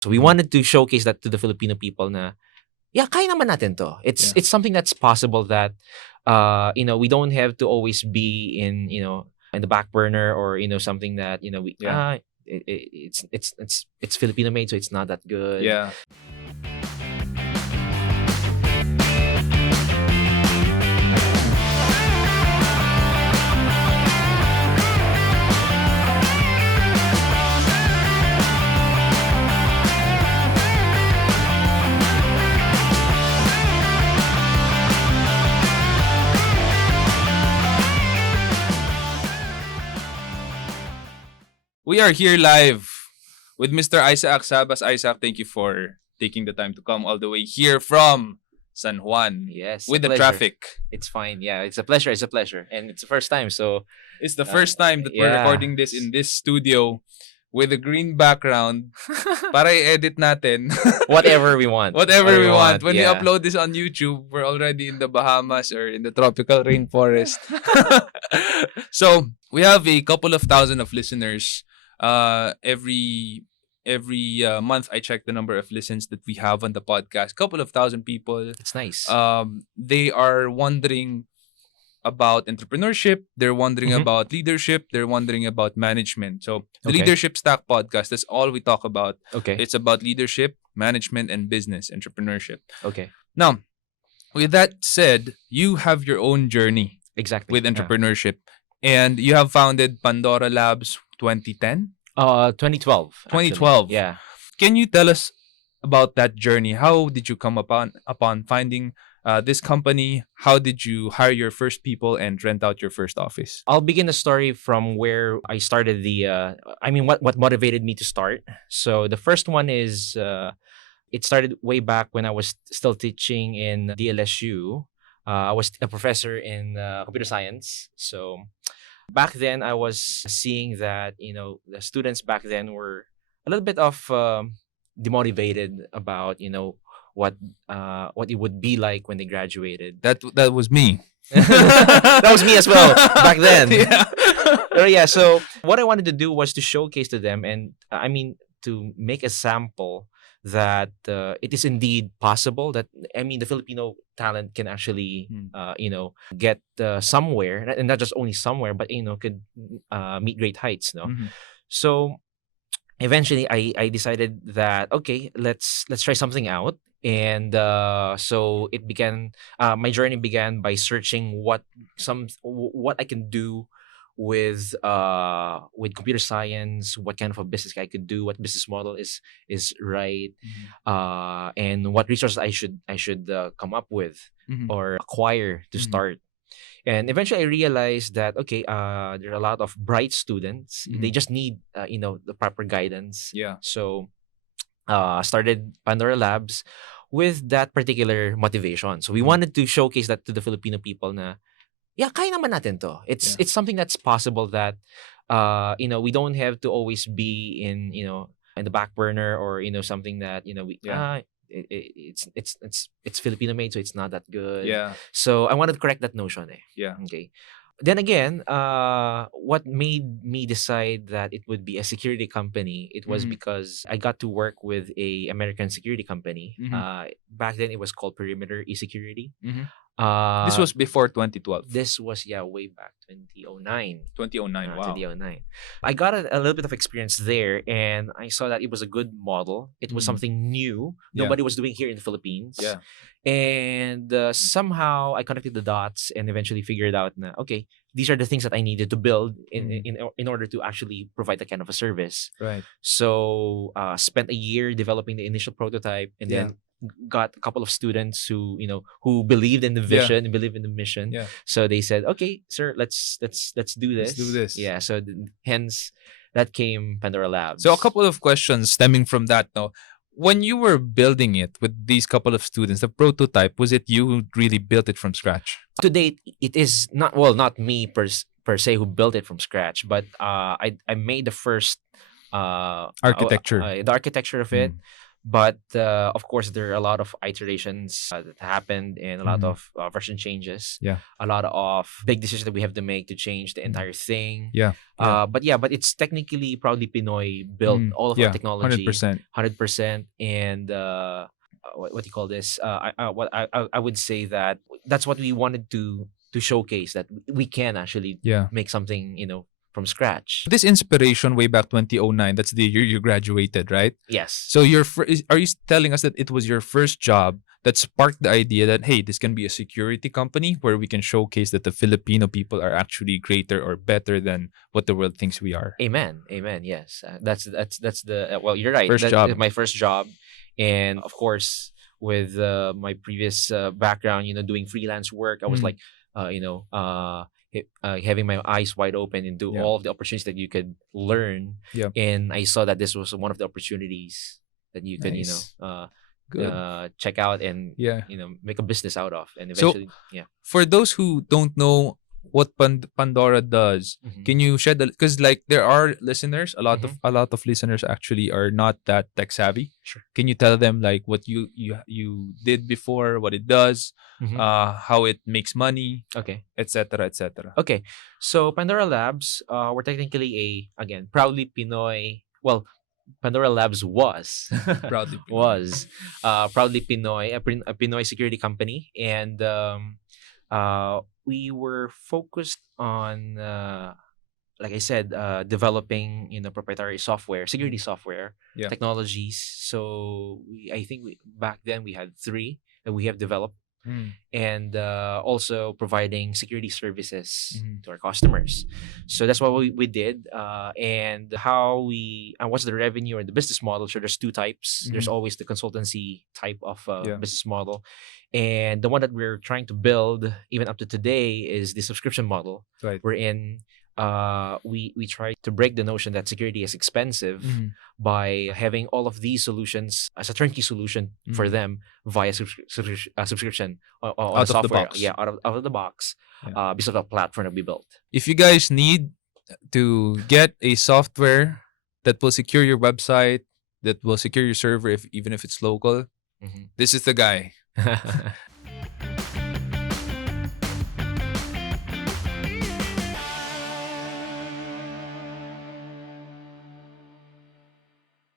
So we wanted to showcase that to the Filipino people na, yeah, kaya naman natin to. It's something that's possible that, we don't have to always be in the back burner or, something that, it's Filipino made, so it's not that good. Yeah. We are here live with Mr. Isaac Sabas. Isaac, thank you for taking the time to come all the way here from San Juan. Yes, with the pleasure. traffic. It's fine. Yeah, it's a pleasure. It's a pleasure. And it's the first time. So It's the first time that we're yeah. recording this in this studio with a green background para i-edit natin. whatever we want. Whatever we want. When we yeah. upload this on YouTube, we're already in the Bahamas or in the tropical rainforest. So, we have a couple of thousand of listeners. Every month I check the number of listens that we have on the podcast. Couple of thousand people. It's nice. They are wondering about entrepreneurship. They're wondering about leadership. They're wondering about management. So the Leadership Stack podcast, that's all we talk about. Okay. It's about leadership, management, and business, entrepreneurship. Okay. Now, with that said, you have your own journey Exactly. with entrepreneurship. And you have founded Pandora Labs 2010? 2012. actually. 2012. Yeah. Can you tell us about that journey? How did you come upon finding this company? How did you hire your first people and rent out your first office? I'll begin the story from where I started what motivated me to start. So the first one is, it started way back when I was still teaching in DLSU. I was a professor in computer science. So back then I was seeing that, the students back then were a little bit of demotivated about, what it would be like when they graduated. That was me. That was me as well back then. Yeah. Yeah, so what I wanted to do was to showcase to them and to make a sample that it is indeed possible that the Filipino talent can actually get somewhere, and not just only somewhere, but could meet great heights. So eventually I decided that okay, let's try something out. And so it began. My journey began by searching what I can do with computer science, what kind of a business I could do, what business model is right, and what resources I should come up with or acquire to start. And eventually I realized that okay, there are a lot of bright students. They just need the proper guidance. Yeah. So started Pandora Labs with that particular motivation. So we wanted to showcase that to the Filipino people na, yeah, kaya naman natin to. It's something that's possible that, we don't have to always be in the back burner or, something that, it's Filipino made, so it's not that good. Yeah. So I wanted to correct that notion. Yeah. Okay. Then again, what made me decide that it would be a security company, it was because I got to work with a American security company. Back then, it was called Perimeter eSecurity. This was before 2012. This was way back 2009. 2009. Wow. 2009. I got a little bit of experience there, and I saw that it was a good model. It was something new. Nobody was doing here in the Philippines. Yeah. And somehow I connected the dots and eventually figured out na, okay, these are the things that I needed to build in order to actually provide that kind of a service. Right. So spent a year developing the initial prototype, and then got a couple of students who believed in the vision and believed in the mission. Yeah. So they said, okay, sir, let's do this. Let's do this. Yeah. So hence that came Pandora Labs. So a couple of questions stemming from that now. When you were building it with these couple of students, the prototype, was it you who really built it from scratch? To date, it is not me per se who built it from scratch, but I made the first Architecture. the architecture of it. But of course, there are a lot of iterations that happened, and a lot Mhm. of version changes, Yeah. a lot of big decisions that we have to make to change the Mm. entire thing. Yeah. Yeah. But it's technically proudly Pinoy built. All of our Yeah. technology, 100%. 100%, and what do you call this? I would say that that's what we wanted to showcase, that we can actually Yeah. make something, from scratch. This inspiration way back 2009, that's the year you graduated, right? Yes. So are you telling us that it was your first job that sparked the idea that, hey, this can be a security company where we can showcase that the Filipino people are actually greater or better than what the world thinks we are? Amen. Amen. Yes. That's the well, you're right. First That is job. my first job, and of course, with my previous background, doing freelance work, I was Mm. like, having my eyes wide open into Yeah. all of the opportunities that you could learn, Yeah. and I saw that this was one of the opportunities that you could, Nice. Good. check out and Yeah. make a business out of, and So eventually, yeah. for those who don't know what Pandora does, Mhm. can you shed because like there are listeners, Mhm. a lot of listeners actually are not that tech savvy. Sure. Can you tell them like what you did before, what it does, Mhm. how it makes money, Okay. etc., etc. Okay, so Pandora Labs, we're technically again, proudly Pinoy. Well, Pandora Labs was Proudly Pinoy. was proudly Pinoy, a Pinoy security company, and we were focused on, like I said, developing proprietary software, security software Yeah. technologies. So I think back then we had three that we have developed, Mm. and also providing security services Mhm. to our customers. So that's what we did. And how what's the revenue or the business model? So there's two types. There's Mhm. always the consultancy type of Yeah. business model, and the one that we're trying to build even up to today is the subscription model. Right. Wherein we try to break the notion that security is expensive Mhm. by having all of these solutions as a turnkey solution for Mhm. them via subscription on a Out of the software, box. out of the box, Yeah. because of the platform that we built. If you guys need to get a software that will secure your website, that will secure your server if even if it's local, Mhm. this is the guy.